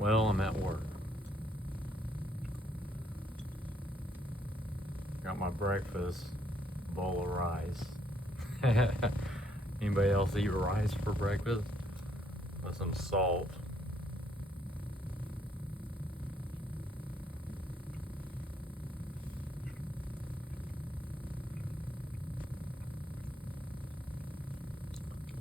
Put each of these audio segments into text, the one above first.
Well, I'm at work. Got my breakfast, bowl of rice. Anybody else eat rice for breakfast? With some salt.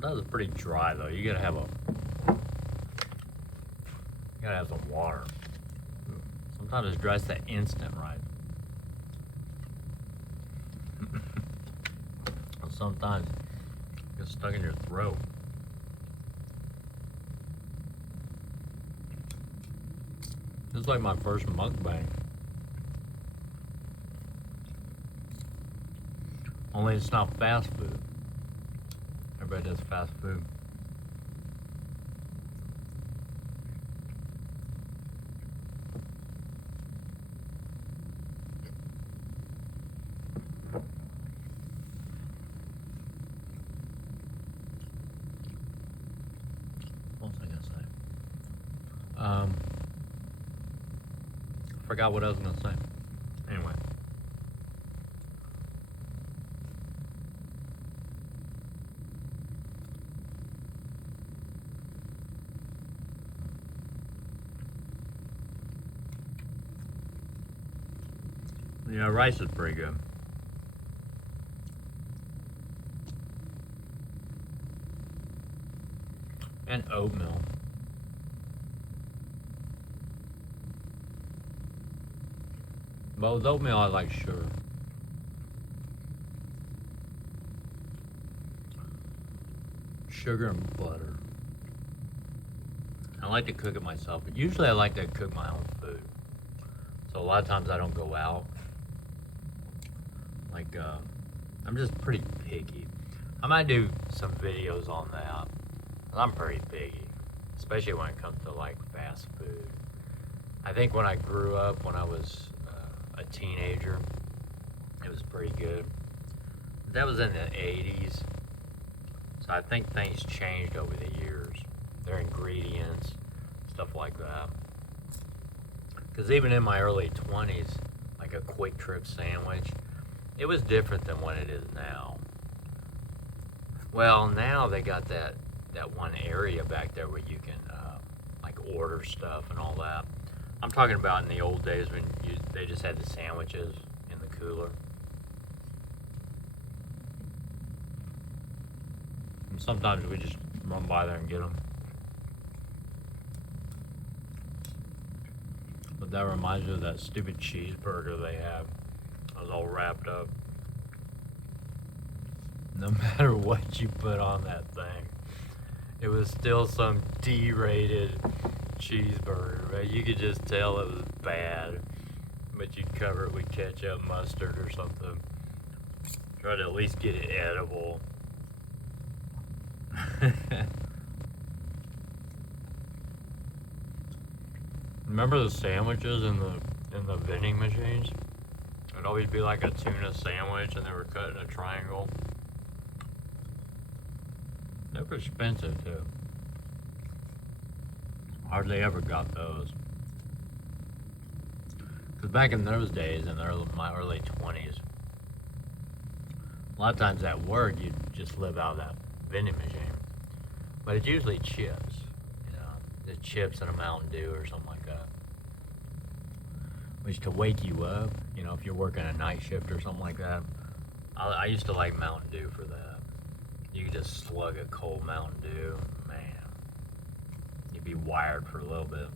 That was pretty dry though. You gotta have some water. Sometimes it's dry, it's that instant right. Sometimes it gets stuck in your throat. This is like my first mukbang. Only it's not fast food. Everybody does fast food. What was I gonna say? Forgot what I was gonna say. Anyway. Yeah, rice is pretty good. And oatmeal. But with oatmeal, I like sugar. Sugar and butter. I like to cook it myself, but usually I like to cook my own food. So a lot of times I don't go out. Like, I'm just pretty picky. I might do some videos on that. I'm pretty picky, especially when it comes to like fast food. I think when I grew up, when I was a teenager, it was pretty good. But that was in the 80s. So I think things changed over the years. Their ingredients, stuff like that. Because even in my early 20s, like a Quick Trip sandwich, it was different than what it is now. Well, now they got that one area back there where you can like order stuff and all that. I'm talking about in the old days when they just had the sandwiches in the cooler. And sometimes we just run by there and get them. But that reminds me of that stupid cheeseburger they have. It was all wrapped up. No matter what you put on that thing, it was still some D-rated cheeseburger, right? You could just tell it was bad, but you'd cover it with ketchup, mustard, or something. Try to at least get it edible. Remember the sandwiches in the vending machines? It'd always be like a tuna sandwich, and they were cut in a triangle. They were expensive too. Hardly ever got those. Because back in those days, in my early 20s, a lot of times at work, you'd just live out of that vending machine. But it's usually chips, the chips and a Mountain Dew or something like that. Which to wake you up, if you're working a night shift or something like that, I used to like Mountain Dew for that. You could just slug a cold Mountain Dew, man. You'd be wired for a little bit.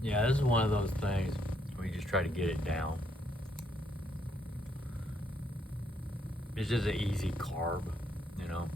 Yeah, this is one of those things where you just try to get it down. It's just an easy carb, you know.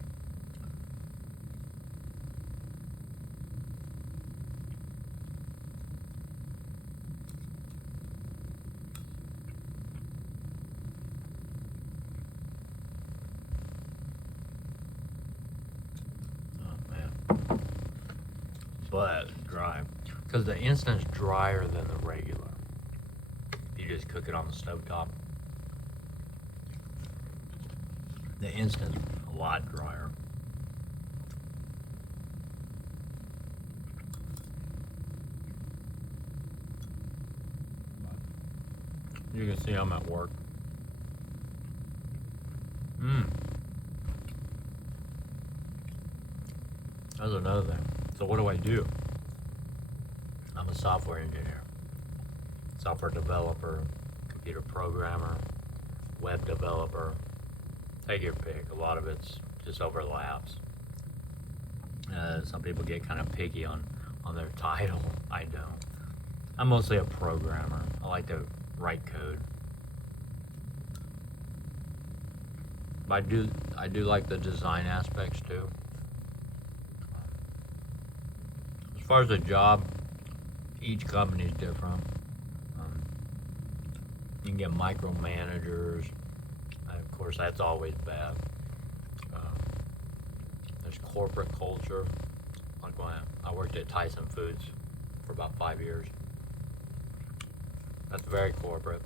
dry. Because the instant's drier than the regular. If you just cook it on the stovetop, the instant's a lot drier. You can see I'm at work. That's another thing. So what do? I'm a software engineer, software developer, computer programmer, web developer. Take your pick. A lot of it's just overlaps. Some people get kind of picky on their title. I don't. I'm mostly a programmer. I like to write code. But I do like the design aspects too. As far as the job, each company is different. You can get micromanagers. Of course, that's always bad. There's corporate culture. Like when I worked at Tyson Foods for about 5 years. That's very corporate.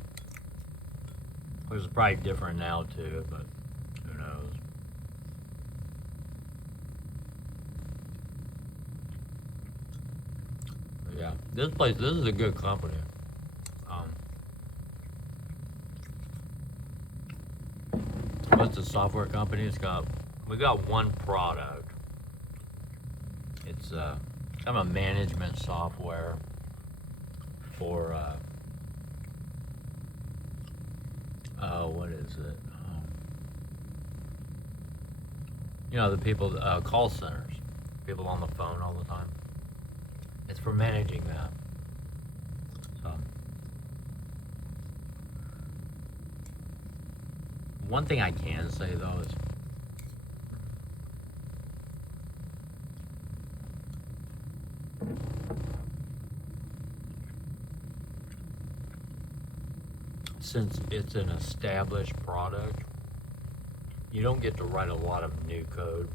Which is probably different now too, but who knows. But yeah, this is a good company. What's the software company? We got one product. It's kind of a management software for what is it? You know, the people, call centers, people on the phone all the time. It's for managing that. So, one thing I can say though is, since it's an established product, you don't get to write a lot of new code.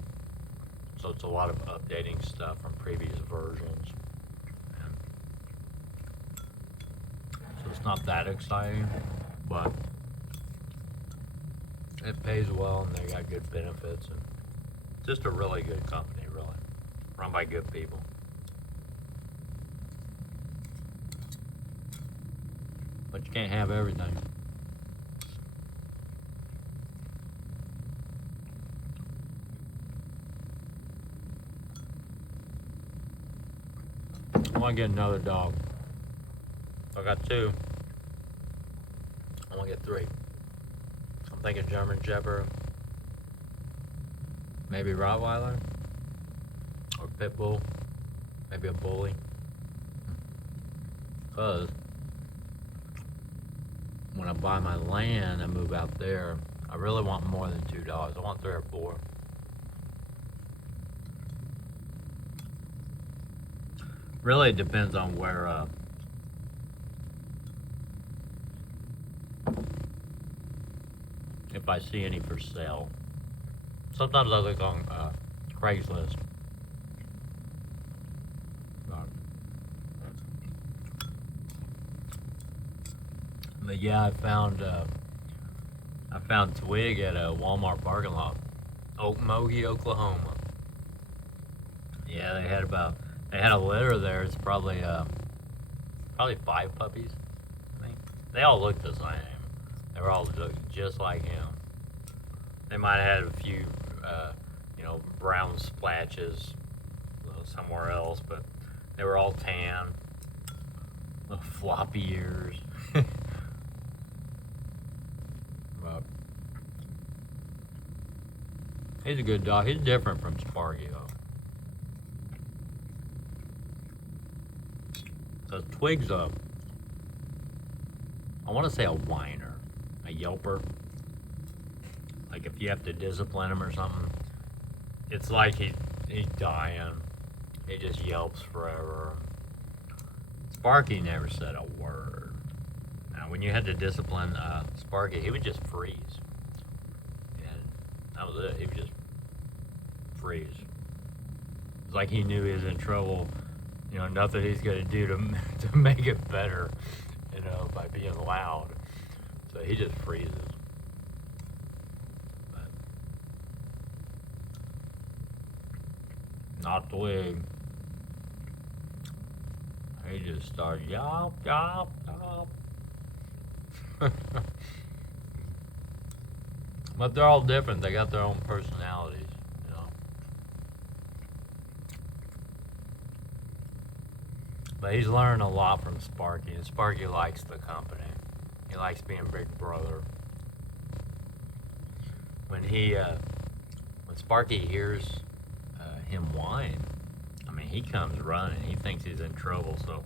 So it's a lot of updating stuff from previous versions. So it's not that exciting, but it pays well and they got good benefits, and just a really good company, really. Run by good people. But you can't have everything. I want to get another dog. I got 2. I want to get 3. I'm thinking German Shepherd, maybe Rottweiler, or Pit Bull, maybe a Bully. Because when I buy my land and move out there, I really want more than 2 dogs. I want 3 or 4. Really, it depends on where, if I see any for sale. Sometimes I look on Craigslist. But yeah, I found Twig at a Walmart parking lot, Okmulgee, Oklahoma. Yeah, they had a litter there. It's probably 5 puppies. I think they all look the same. They were all just like him. They might have had a few, brown splatches somewhere else, but they were all tan, little floppy ears. He's a good dog. He's different from Sparky though. So Twig's I want to say a whiner, a yelper. Like if you have to discipline him or something, it's like he's dying. He just yelps forever. Sparky never said a word. Now when you had to discipline Sparky, he would just freeze. And that was it. He would just freeze. It's like he knew he was in trouble You know, nothing he's gonna do to make it better, you know, by being loud. So he just freezes. But not Twig. He just started yop, yop, yop. But they're all different. They got their own personalities, you know. But he's learned a lot from Sparky, and Sparky likes the company. He likes being big brother. When Sparky hears him whine, I mean, he comes running. He thinks he's in trouble, so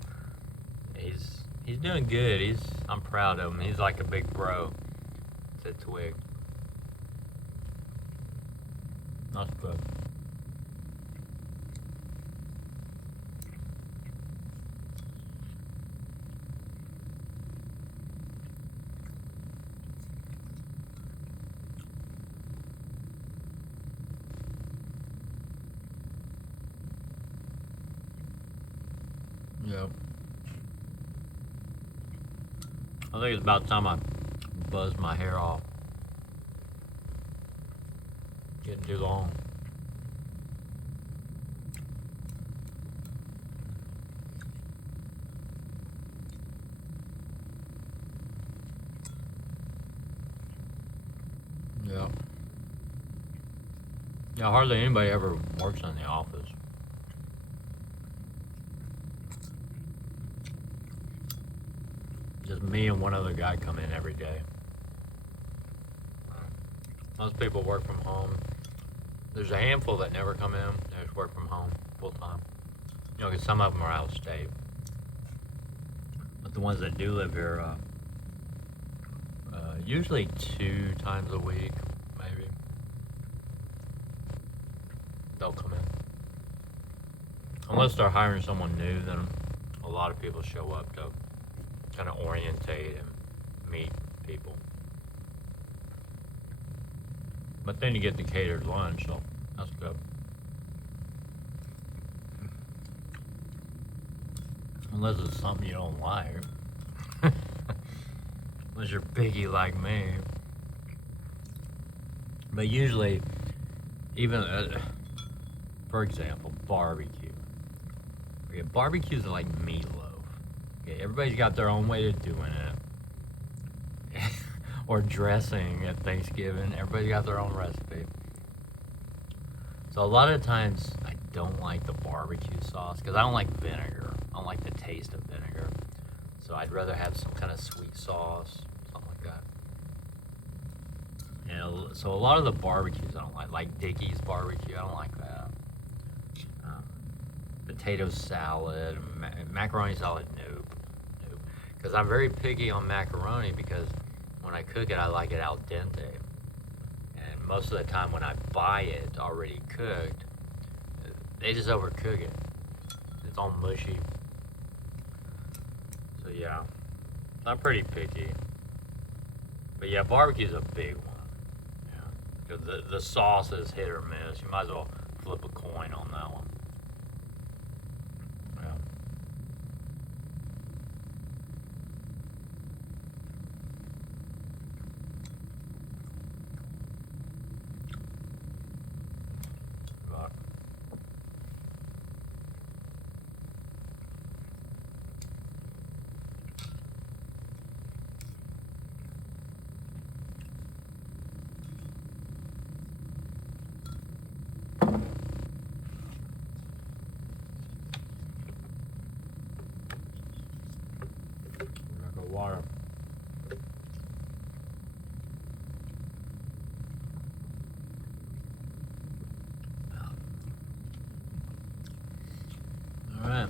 he's doing good. I'm proud of him. He's like a big bro to Twig. That's good. Yep. I think it's about time I buzz my hair off. Getting too long. Yeah. Yeah, hardly anybody ever works in the office. Just me and one other guy come in every day. Most people work from home. There's a handful that never come in. They just work from home full time. You know, because some of them are out of state. But the ones that do live here, usually 2 times a week, maybe, they'll come in. Unless they're hiring someone new, then a lot of people show up to kind of orientate and meet people. But then you get the catered lunch, so that's good. Unless it's something you don't like. Unless you're picky like me. But usually, even, for example, barbecue. Okay, barbecues are like meatloaf. Okay, everybody's got their own way of doing it. Or dressing at Thanksgiving. Everybody got their own recipe. So a lot of times I don't like the barbecue sauce because I don't like vinegar. I don't like the taste of vinegar. So I'd rather have some kind of sweet sauce, something like that. And so a lot of the barbecues I don't like Dickey's barbecue, I don't like that. Potato salad, macaroni salad, nope. Because I'm very picky on macaroni because when I cook it, I like it al dente. And most of the time when I buy it already cooked, they just overcook it. It's all mushy. So yeah, I'm pretty picky. But yeah, barbecue's a big one. Yeah, because the sauce is hit or miss. You might as well flip a coin on that one. Yeah. But drink of water. All right.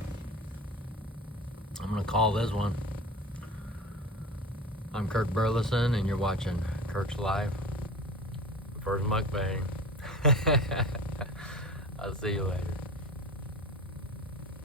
I'm gonna call this one. I'm Kirk Burleson, and you're watching Kirk's Life. First mukbang. I'll see you later.